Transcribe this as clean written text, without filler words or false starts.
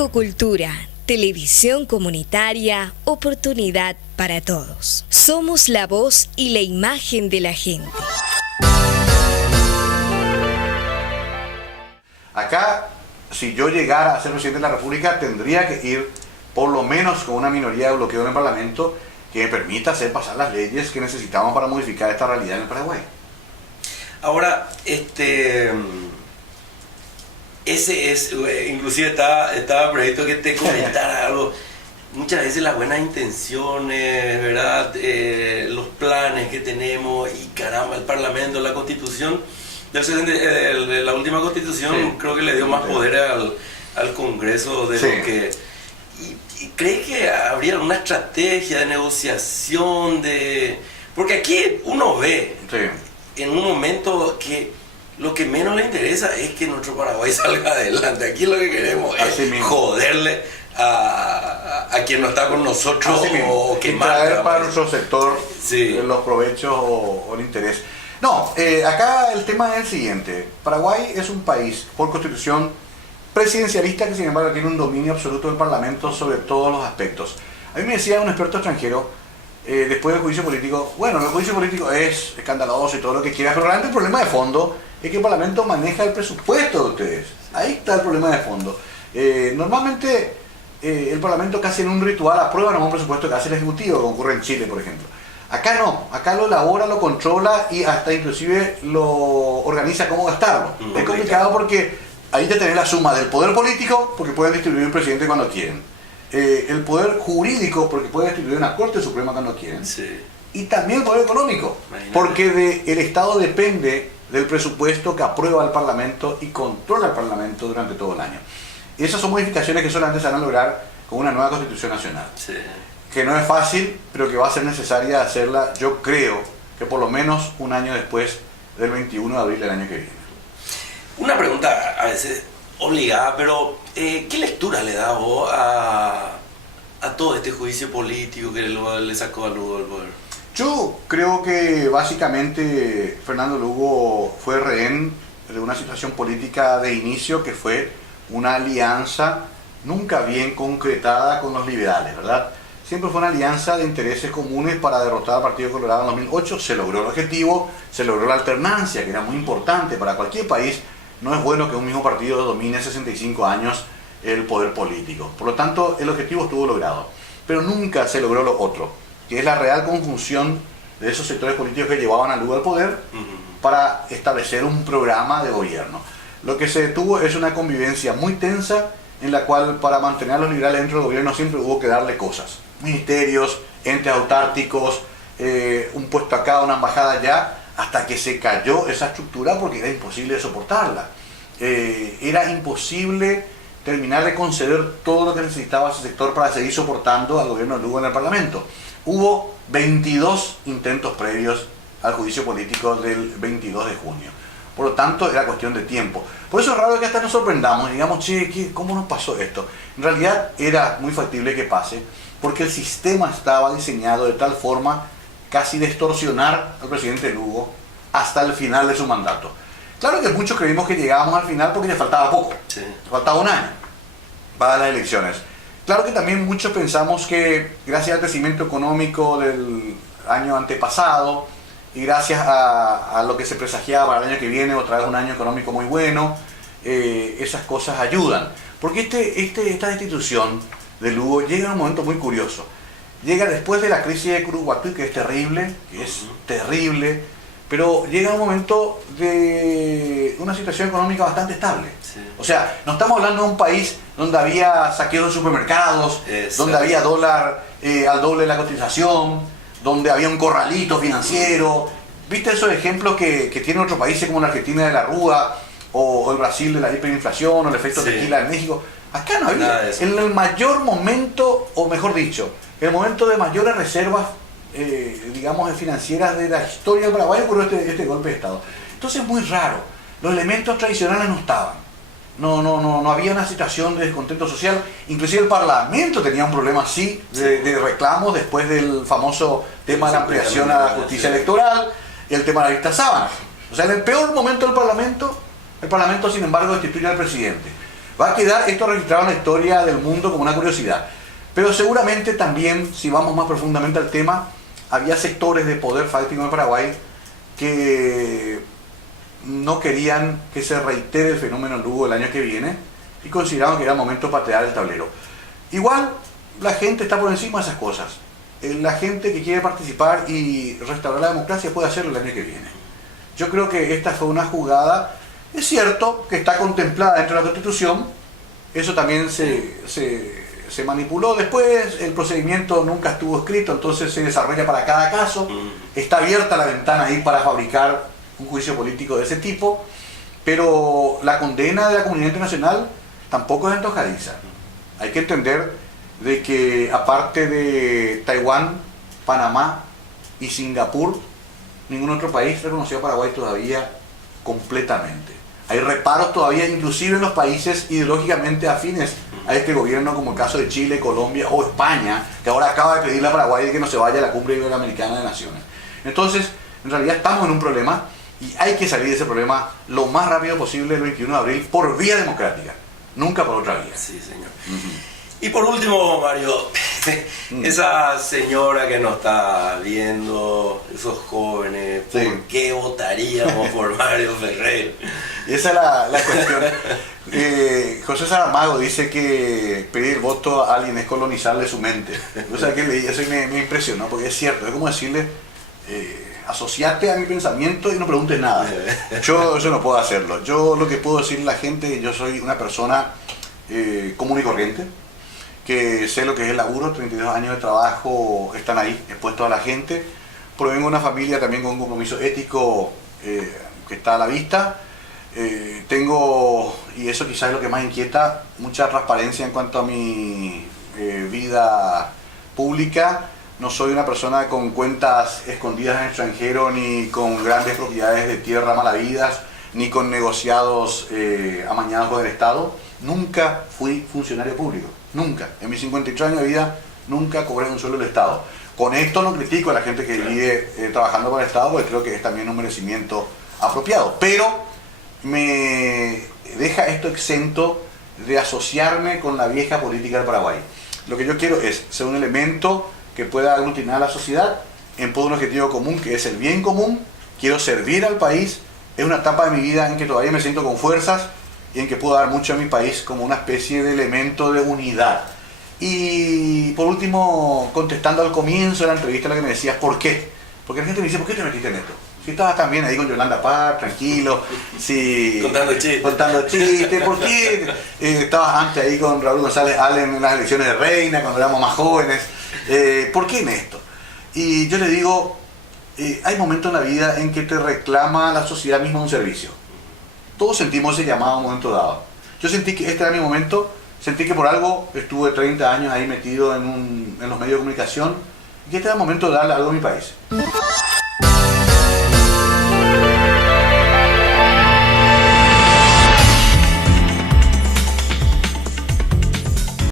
Ecocultura, televisión comunitaria, oportunidad para todos. Somos la voz y la imagen de la gente. Acá, si yo llegara a ser presidente de la República, tendría que ir por lo menos con una minoría de bloqueo en el Parlamento que me permita hacer pasar las leyes que necesitamos para modificar esta realidad en el Paraguay. Ahora, ese es, inclusive estaba previsto que te comentara algo. Muchas veces las buenas intenciones, ¿verdad? Los planes que tenemos y caramba, el Parlamento, la Constitución, la última Constitución, sí, creo que le dio más poder al Congreso de, sí, lo que... Y ¿cree que habría una estrategia de negociación porque aquí uno ve, sí, en un momento que lo que menos le interesa es que nuestro Paraguay salga adelante. Aquí lo que queremos es joderle a quien no está con nosotros o que traer para nuestro sector, sí, los provechos o el interés. No, acá el tema es el siguiente. Paraguay es un país por constitución presidencialista que sin embargo tiene un dominio absoluto del Parlamento sobre todos los aspectos. A mí me decía un experto extranjero después del juicio político, bueno, el juicio político es escandaloso y todo lo que quieras, pero realmente el problema de fondo es que el Parlamento maneja el presupuesto de ustedes. Ahí está el problema de fondo. Normalmente el Parlamento casi en un ritual aprueba un presupuesto que hace el Ejecutivo, como ocurre en Chile, por ejemplo. Acá no, acá lo elabora, lo controla y hasta inclusive lo organiza cómo gastarlo. Es complicado porque ahí te tenés la suma del poder político, porque pueden distribuir un presidente cuando quieren. El poder jurídico, porque pueden distribuir una Corte Suprema cuando quieren. Sí. Y también el poder económico, porque el Estado depende del presupuesto que aprueba el Parlamento y controla el Parlamento durante todo el año. Y esas son modificaciones que solamente se van a lograr con una nueva Constitución Nacional. Sí. Que no es fácil, pero que va a ser necesaria hacerla, yo creo, que por lo menos un año después del 21 de abril del año que viene. Una pregunta a veces obligada, pero ¿qué lectura le da vos a todo este juicio político que le sacó a Lugo del poder? Yo creo que básicamente Fernando Lugo fue rehén de una situación política de inicio que fue una alianza nunca bien concretada con los liberales, ¿verdad? Siempre fue una alianza de intereses comunes para derrotar al Partido Colorado en 2008. Se logró el objetivo, se logró la alternancia, que era muy importante para cualquier país. No es bueno que un mismo partido domine 65 años el poder político. Por lo tanto, el objetivo estuvo logrado. Pero nunca se logró lo otro, que es la real conjunción de esos sectores políticos que llevaban a Lugo al poder para establecer un programa de gobierno. Lo que se tuvo es una convivencia muy tensa en la cual para mantener a los liberales dentro del gobierno siempre hubo que darle cosas. Ministerios, entes autárquicos, un puesto acá, una embajada allá, hasta que se cayó esa estructura porque era imposible de soportarla. Era imposible terminar de conceder todo lo que necesitaba ese sector para seguir soportando al gobierno de Lugo en el Parlamento. Hubo 22 intentos previos al juicio político del 22 de junio. Por lo tanto, era cuestión de tiempo. Por eso es raro que hasta nos sorprendamos y digamos, che, ¿cómo nos pasó esto? En realidad era muy factible que pase, porque el sistema estaba diseñado de tal forma casi de extorsionar al presidente Lugo hasta el final de su mandato. Claro que muchos creímos que llegábamos al final porque le faltaba poco, sí, le faltaba un año para las elecciones. Claro que también muchos pensamos que gracias al crecimiento económico del año antepasado y gracias a lo que se presagiaba para el año que viene, otra vez un año económico muy bueno, esas cosas ayudan. Porque esta destitución de Lugo llega en un momento muy curioso. Llega después de la crisis de Curuguatí, que es terrible, pero llega un momento de una situación económica bastante estable. Sí. O sea, no estamos hablando de un país donde había saqueos de supermercados, donde había dólar al doble de la cotización, donde había un corralito financiero. ¿Viste esos ejemplos que tienen otros países como la Argentina de la Rúa o el Brasil de la hiperinflación o el efecto tequila en México? Acá no había. En el mayor momento, o mejor dicho, el momento de mayores reservas digamos financieras de la historia del Paraguay ocurrió este golpe de Estado. Entonces es muy raro. Los elementos tradicionales no estaban. No había una situación de descontento social. Inclusive el Parlamento tenía un problema así de reclamos después del famoso tema de la ampliación a la justicia electoral y el tema de la lista sábana. O sea, en el peor momento del Parlamento, el Parlamento sin embargo destituye al presidente. Va a quedar esto registrado en la historia del mundo como una curiosidad. Pero seguramente también, si vamos más profundamente al tema, había sectores de poder fáctico en Paraguay que no querían que se reitere el fenómeno Lugo el año que viene y consideraban que era el momento de patear el tablero. Igual, la gente está por encima de esas cosas. La gente que quiere participar y restaurar la democracia puede hacerlo el año que viene. Yo creo que esta fue una jugada, es cierto que está contemplada dentro de la Constitución, eso también se manipuló después, el procedimiento nunca estuvo escrito, entonces se desarrolla para cada caso, está abierta la ventana ahí para fabricar un juicio político de ese tipo, pero la condena de la comunidad internacional tampoco es antojadiza. Hay que entender de que aparte de Taiwán, Panamá y Singapur, ningún otro país reconoció a Paraguay todavía completamente. Hay reparos todavía, inclusive en los países ideológicamente afines a este gobierno, como el caso de Chile, Colombia o España, que ahora acaba de pedirle a Paraguay de que no se vaya a la Cumbre Iberoamericana de Naciones. Entonces, en realidad estamos en un problema y hay que salir de ese problema lo más rápido posible el 21 de abril por vía democrática, nunca por otra vía. Sí, señor. Y por último, Mario, esa señora que nos está viendo, esos jóvenes, ¿por qué votaríamos por Mario Ferrer? Esa es la cuestión. José Saramago dice que pedir voto a alguien es colonizarle su mente. O sea, que leí eso y me impresionó, porque es cierto, es como decirle, asociate a mi pensamiento y no preguntes nada. Yo no puedo hacerlo. Yo lo que puedo decirle a la gente, yo soy una persona común y corriente, que sé lo que es el laburo, 32 años de trabajo están ahí, expuestos a la gente. Provengo de una familia también con un compromiso ético que está a la vista. Tengo, y eso quizás es lo que más inquieta, mucha transparencia en cuanto a mi vida pública. No soy una persona con cuentas escondidas en el extranjero, ni con grandes propiedades de tierra malavidas, ni con negociados amañados con el Estado. Nunca fui funcionario público, nunca. En mis 53 años de vida, nunca cobré un sueldo del Estado. Con esto no critico a la gente que vive trabajando con el Estado, porque creo que es también un merecimiento apropiado. Pero me deja esto exento de asociarme con la vieja política del Paraguay. Lo que yo quiero es ser un elemento que pueda aglutinar a la sociedad en pos de un objetivo común, que es el bien común. Quiero servir al país. Es una etapa de mi vida en que todavía me siento con fuerzas y en que puedo dar mucho a mi país como una especie de elemento de unidad. Y por último, contestando al comienzo de la entrevista, la que me decías, ¿por qué? Porque la gente me dice, ¿por qué te metiste en esto? Si estabas también ahí con Yolanda Paz, tranquilo, si contando chistes, ¿por qué estabas antes ahí con Raúl González Allen en las elecciones de Reina, cuando éramos más jóvenes? ¿Por qué en esto? Y yo le digo, hay momentos en la vida en que te reclama la sociedad misma un servicio. Todos sentimos ese llamado a un momento dado. Yo sentí que este era mi momento, sentí que por algo estuve 30 años ahí metido en los medios de comunicación y que este era el momento de darle algo a mi país.